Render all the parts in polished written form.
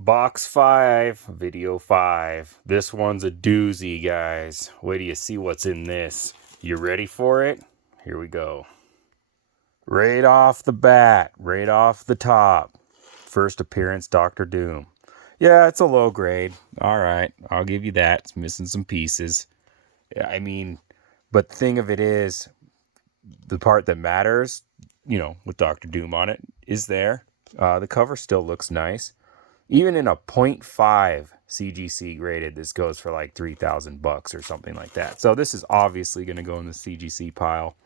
Box 5, video 5. This one's a doozy, guys. Wait till you see what's in this. You ready for it? Here we go. Right off the bat, right off the top. First appearance, Dr. Doom. Yeah, it's a low grade. All right, I'll give you that. It's missing some pieces. Yeah, I mean, but the thing of it is, the part that matters, with Dr. Doom on it, is there. The cover still looks nice. Even in a 0.5 CGC graded, this goes for like $3,000 or something like that. So this is obviously going to go in the CGC pile.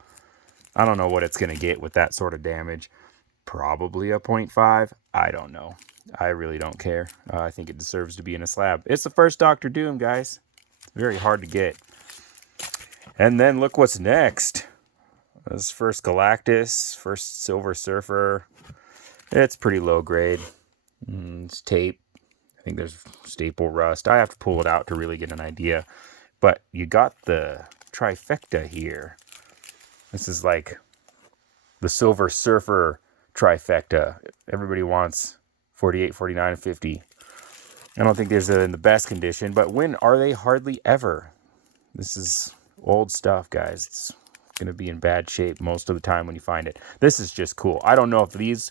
I don't know what it's going to get with that sort of damage. Probably a 0.5. I don't know. I really don't care. I think it deserves to be in a slab. It's the first Dr. Doom, guys. Very hard to get. And then look what's next. This is first Galactus, first Silver Surfer. It's pretty low grade. It's tape. I think there's staple rust. I have to pull it out to really get an idea. But you got the trifecta here. This is like the Silver Surfer trifecta. Everybody wants 48, 49, and 50. I don't think there's in the best condition, but when are they? Hardly ever. This is old stuff, guys. It's going to be in bad shape most of the time when you find it. This is just cool. I don't know if these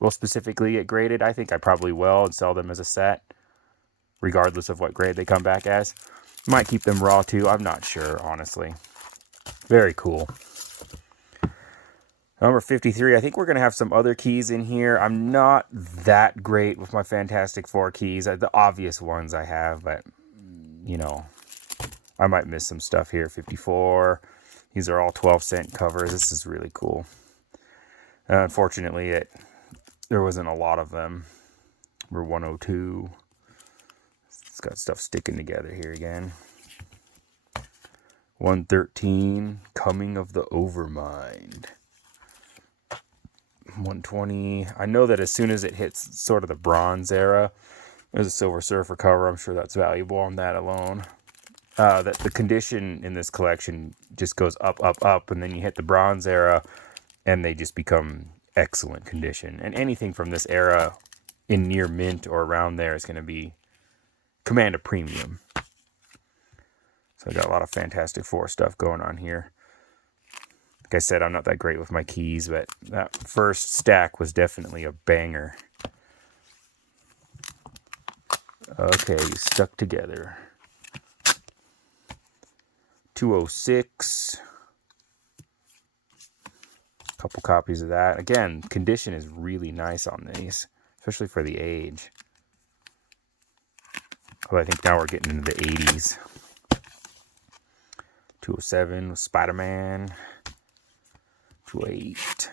will specifically get graded. I think I probably will and sell them as a set, regardless of what grade they come back as. Might keep them raw too. I'm not sure, honestly. Very cool. Number 53. I think we're going to have some other keys in here. I'm not that great with my FantasticFour keys. The obvious ones I have, but, I might miss some stuff here. 54. These are all 12-cent covers. This is really cool. Unfortunately, there wasn't a lot of them. Number 102. It's got stuff sticking together here again. 113. Coming of the Overmind. 120. I know that as soon as it hits sort of the bronze era, there's a Silver Surfer cover. I'm sure that's valuable on that alone. That the condition in this collection just goes up, up, up, and then you hit the bronze era, and they just become excellent condition. And anything from this era in near mint or around there is going to command a premium. So I got a lot of FantasticFour stuff going on here. Like I said, I'm not that great with my keys, but that first stack was definitely a banger. Okay, stuck together. 206. Couple copies of that. Again, condition is really nice on these, especially for the age. Well, I think now we're getting into the 80s. 207 with SpiderMan. 208.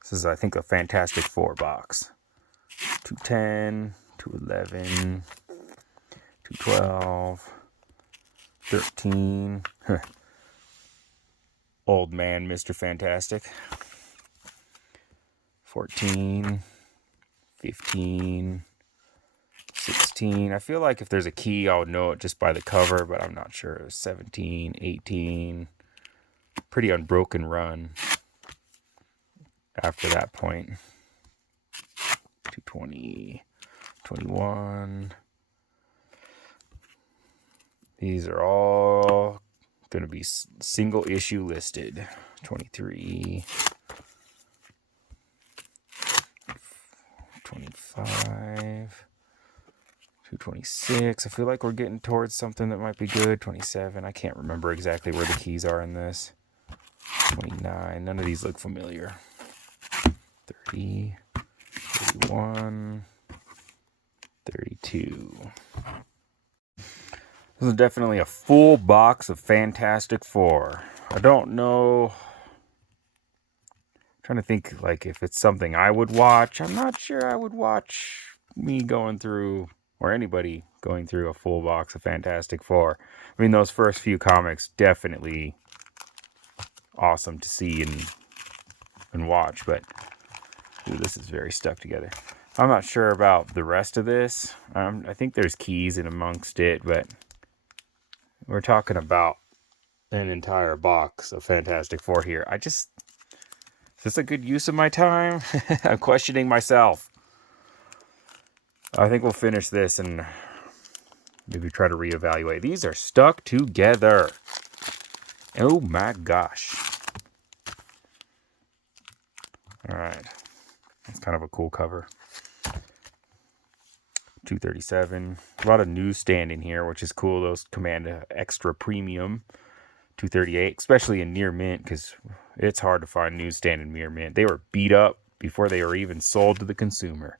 This is, I think, a FantasticFour box. 210, 211, 212, 13. Old man, Mr. Fantastic. 14, 15, 16. I feel like if there's a key, I would know it just by the cover, but I'm not sure. 17, 18. Pretty unbroken run after that point. 220, 21. These are all going to be single issue listed. 23. 25, 226. I feel like we're getting towards something that might be good. 27. I can't remember exactly where the keys are in this. 29. None of these look familiar. 30, 31, 32. This is definitely a full box of FantasticFour. I don't know. Trying to think like if it's something I would watch. I'm not sure I would watch me going through, or anybody going through, a full box of FantasticFour. I mean, those first few comics definitely awesome to see and watch, but ooh, this is very stuck together. I'm not sure about the rest of this. I think there's keys in amongst it, but we're talking about an entire box of FantasticFour here. Is this a good use of my time? I'm questioning myself. I think we'll finish this and maybe try to reevaluate. These are stuck together. Oh my gosh. Alright. That's kind of a cool cover. 237. A lot of newsstand in here, which is cool. Those command an extra premium. 238, especially in near mint, because it's hard to find newsstand in near mint. They were beat up before they were even sold to the consumer.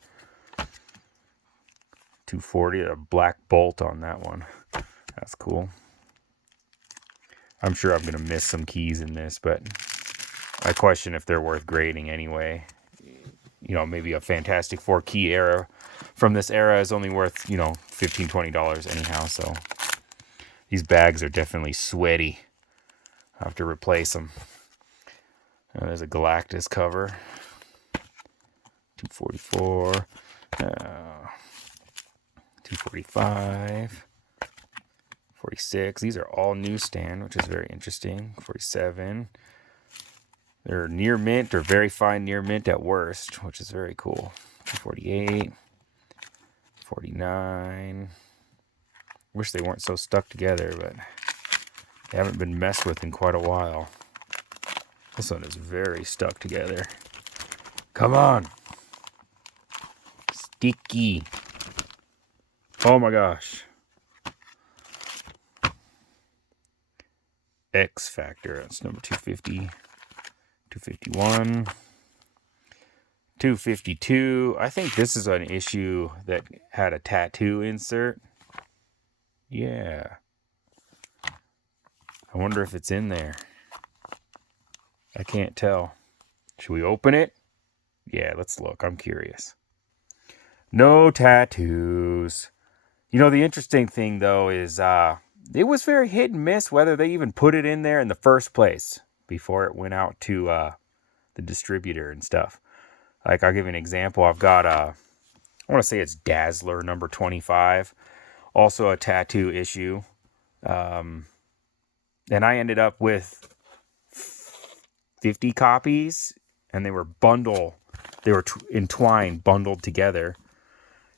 240, a black bolt on that one. That's cool. I'm sure I'm going to miss some keys in this, but I question if they're worth grading anyway. You know, maybe a FantasticFour key era from this era is only worth, you know, $15, $20 anyhow. So these bags are definitely sweaty. I have to replace them. There's a Galactus cover. 244. 245. 46. These are all newsstand, which is very interesting. 47. They're near mint or very fine near mint at worst, which is very cool. 248. 49. Wish they weren't so stuck together, but they haven't been messed with in quite a while. This one is very stuck together. Come on. Sticky. Oh my gosh. X Factor. That's number 250. 251. 252. I think this is an issue that had a tattoo insert. Yeah. I wonder if it's in there. I can't tell. Should we open it? Yeah, let's look. I'm curious. No tattoos. You know, the interesting thing, though, is it was very hit and miss whether they even put it in there in the first place before it went out to the distributor and stuff. Like, I'll give you an example. I've got, I want to say it's Dazzler number 25. Also a tattoo issue. And I ended up with 50 copies, and they were entwined, bundled together.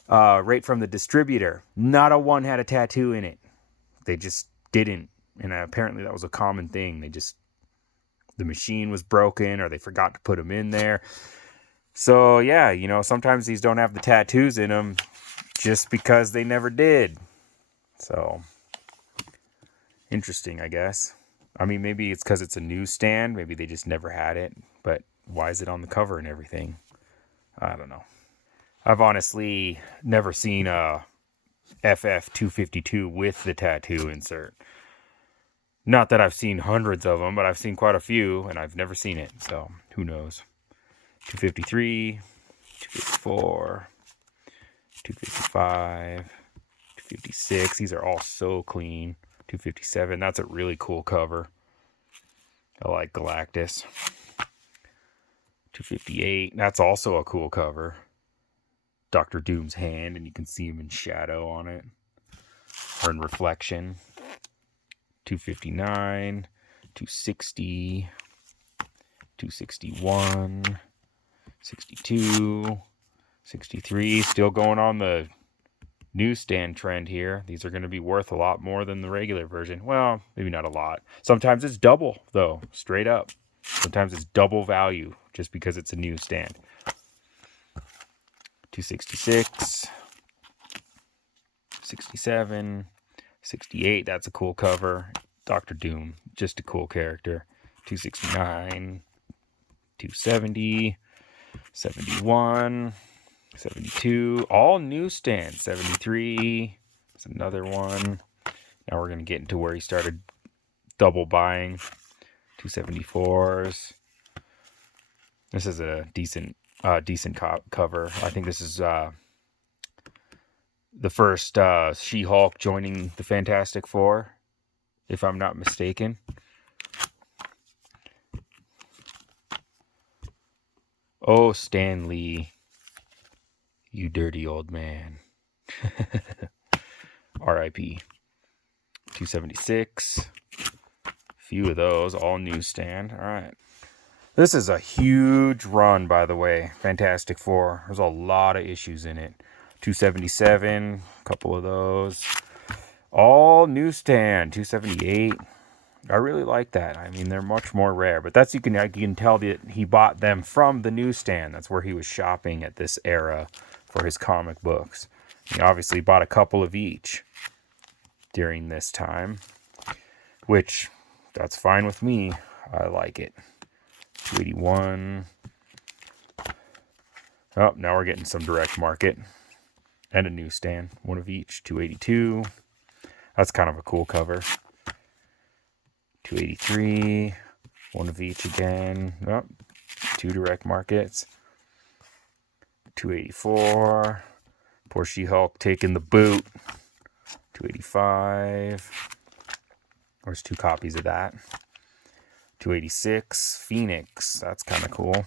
Right from the distributor. Not a one had a tattoo in it. They just didn't. And apparently that was a common thing. The machine was broken, or they forgot to put them in there. So yeah, you know, sometimes these don't have the tattoos in them just because they never did. So interesting, I guess. I mean, maybe it's because it's a newsstand. Maybe they just never had it. But why is it on the cover and everything? I don't know. I've honestly never seen a FF252 with the tattoo insert. Not that I've seen hundreds of them, but I've seen quite a few, and I've never seen it. So who knows? 253, 254, 255, 256. These are all so clean. 257. That's a really cool cover. I like Galactus. 258. That's also a cool cover. Dr. Doom's hand, and you can see him in shadow on it, or in reflection. 259, 260, 261, 62, 63. Still going on the newsstand trend here. These are going to be worth a lot more than the regular version. Well, maybe not a lot. Sometimes it's double, though, straight up. Sometimes it's double value just because it's a newsstand. 266, 67, 68. That's a cool cover. Dr. Doom, just a cool character. 269, 270, 71, 72. All newsstand. 73. That's another one. Now we're going to get into where he started double buying. 274s. This is a decent cover. I think this is the first She-Hulk joining the FantasticFour, if I'm not mistaken. Oh, Stan Lee, you dirty old man. R.I.P. 276. Few of those, all newsstand. All right. This is a huge run, by the way, FantasticFour. There's a lot of issues in it. 277, a couple of those. All newsstand, 278. I really like that. I mean, they're much more rare, but that's you can tell that he bought them from the newsstand. That's where he was shopping at this era for his comic books. He obviously bought a couple of each during this time, which that's fine with me. I like it. 281. Oh, now we're getting some direct market and a newsstand. One of each. 282. That's kind of a cool cover. 283. One of each again. Oh, 2 direct markets. 284. Poor She-Hulk taking the boot. 285. There's 2 copies of that. 286. Phoenix. That's kind of cool.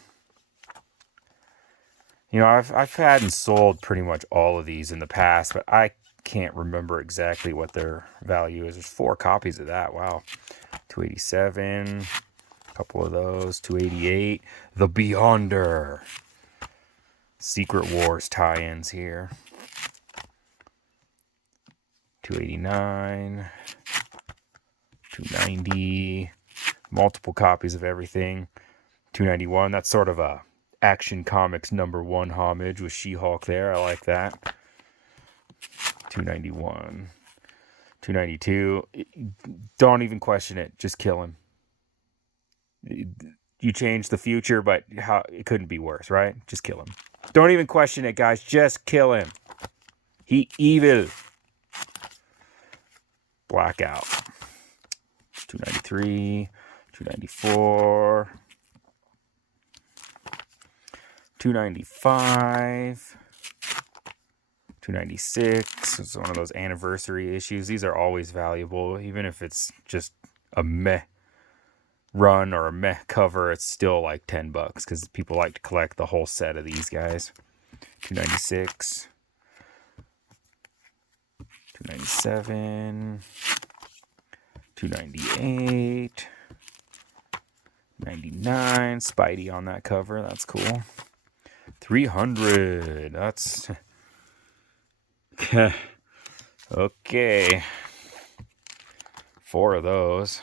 You know, I've had and sold pretty much all of these in the past, but I can't remember exactly what their value is. There's 4 copies of that. Wow. 287. A couple of those. 288. The Beyonder. Secret Wars tie-ins here. 289. 290. Multiple copies of everything. 291. That's sort of a Action Comics #1 homage with She-Hulk there. I like that. 291. 292. Don't even question it. Just kill him. You changed the future, but it couldn't be worse, right? Just kill him. Don't even question it, guys. Just kill him. He evil. Blackout. 293. 294. 295. 296. It's one of those anniversary issues. These are always valuable. Even if it's just a meh run or a meh cover, it's still like $10 because people like to collect the whole set of these guys. 296. 297. 298. 99. Spidey on that cover. That's cool. 300. That's okay. 4 of those.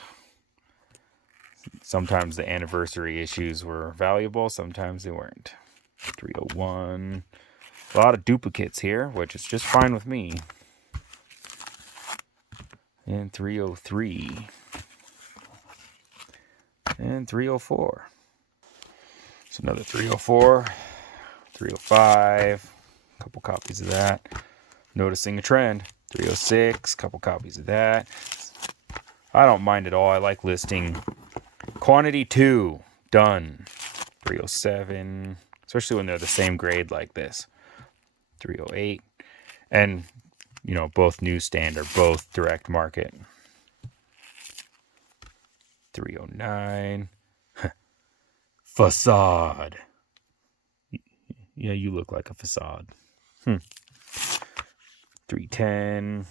Sometimes the anniversary issues were valuable, sometimes they weren't. 301. A lot of duplicates here, which is just fine with me. And 303. And 304. It's another 304. 305. A couple copies of that. Noticing a trend. 306. A couple copies of that. I don't mind at all. I like listing quantity 2. Done. 307. Especially when they're the same grade like this. 308. And, you know, both newsstand or both direct market. 309. Facade. Yeah, you look like a facade. 310.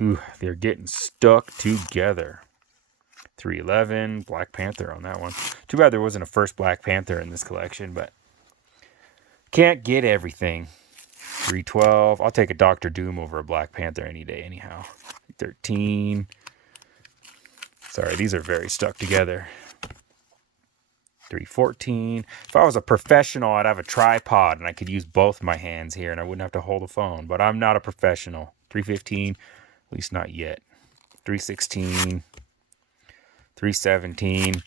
Ooh, they're getting stuck together. 311. Black Panther on that one. Too bad there wasn't a first Black Panther in this collection, but can't get everything. 312. I'll take a Doctor Doom over a Black Panther any day, anyhow. 13. Sorry, these are very stuck together. 314. If I was a professional, I'd have a tripod and I could use both my hands here and I wouldn't have to hold a phone. But I'm not a professional. 315. At least not yet. 316. 317.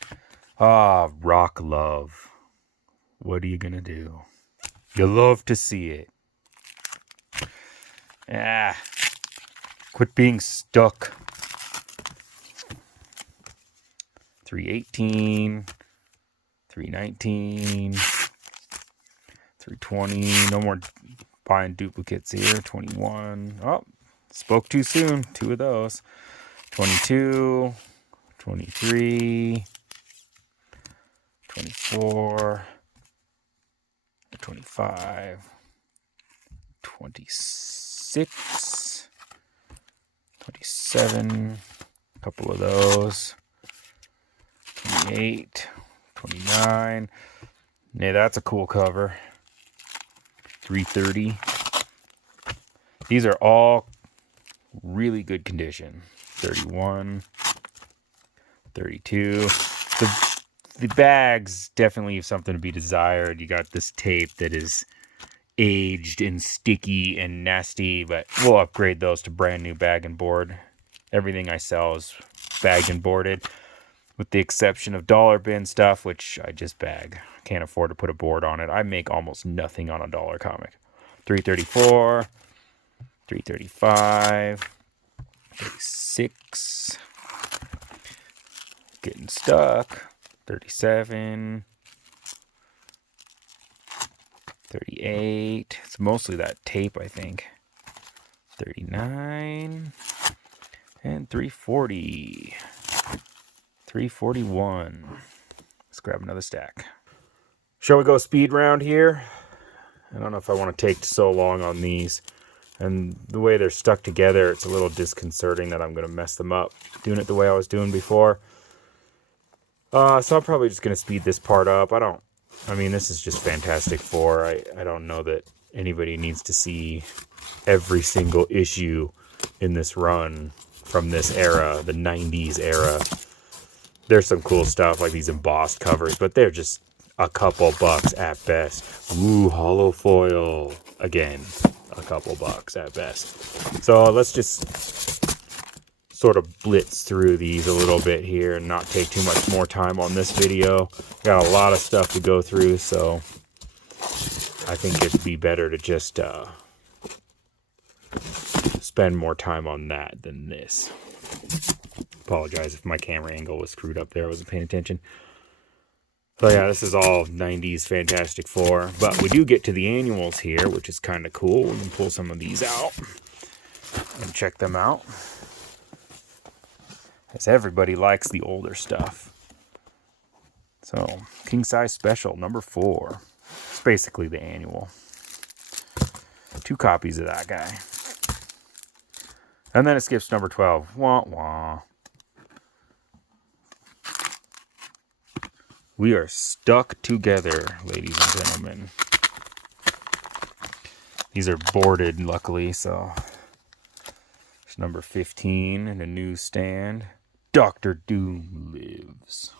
Ah, rock love. What are you going to do? You love to see it. Quit being stuck. 318. 319. 320. No more buying duplicates here. 21. Oh, spoke too soon. 2 of those. 22. 23. 24. 25. 26. 27. A couple of those. 28. 29. Yeah, that's a cool cover. 330. These are all really good condition. 31, 32. The bags definitely have something to be desired. You got this tape that is aged and sticky and nasty, but we'll upgrade those to brand new bag and board. Everything I sell is bagged and boarded, with the exception of dollar bin stuff, which I just bag. Can't afford to put a board on it. I make almost nothing on a dollar comic. 334, 335, 36, getting stuck, 37, 38, it's mostly that tape, I think, 39, and 340, 341. Let's grab another stack. Shall we go speed round here? I don't know if I want to take so long on these. And the way they're stuck together, it's a little disconcerting that I'm going to mess them up doing it the way I was doing before. So I'm probably just going to speed this part up. I mean, this is just Fantastic Four. I don't know that anybody needs to see every single issue in this run from this era, the 90s era. There's some cool stuff like these embossed covers, but they're just a couple bucks at best. Ooh, hollow foil. Again, a couple bucks at best. So let's just sort of blitz through these a little bit here and not take too much more time on this video. Got a lot of stuff to go through, so I think it'd be better to just spend more time on that than this. Apologize if my camera angle was screwed up there. I wasn't paying attention. So yeah, this is all 90s Fantastic Four. But we do get to the annuals here, which is kind of cool. We can pull some of these out and check them out, as everybody likes the older stuff. So, King Size Special, number 4. It's basically the annual. 2 copies of that guy. And then it skips number 12. Wah, wah. We are stuck together, ladies and gentlemen. These are boarded, luckily, so... It's number 15 in a newsstand. Dr. Doom Lives.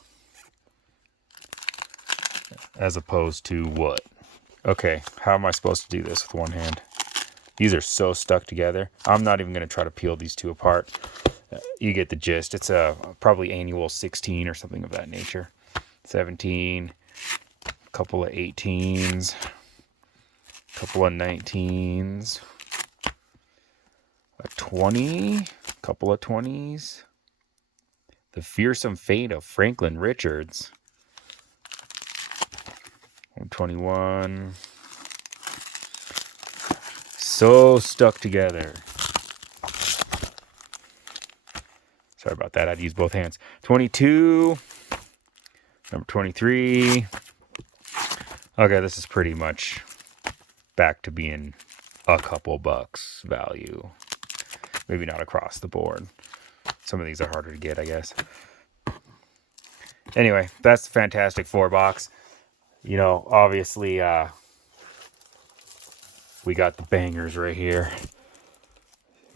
As opposed to what? Okay, how am I supposed to do this with one hand? These are so stuck together. I'm not even going to try to peel these two apart. You get the gist. It's a probably annual 16 or something of that nature. 17, a couple of 18s, a couple of 19s, a 20, a couple of 20s, The Fearsome Fate of Franklin Richards, 121, so stuck together. Sorry about that, I'd use both hands. 22, number 23. Okay, this is pretty much back to being a couple bucks value. Maybe not across the board. Some of these are harder to get, I guess. Anyway, that's the Fantastic Four box. You know, obviously, we got the bangers right here.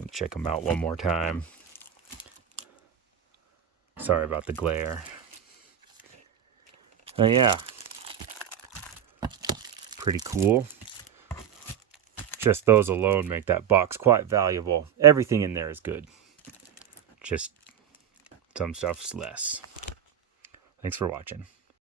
Check them out one more time. Sorry about the glare. Oh yeah, pretty cool. Just those alone make that box quite valuable. Everything in there is good. Just some stuff's less. Thanks for watching.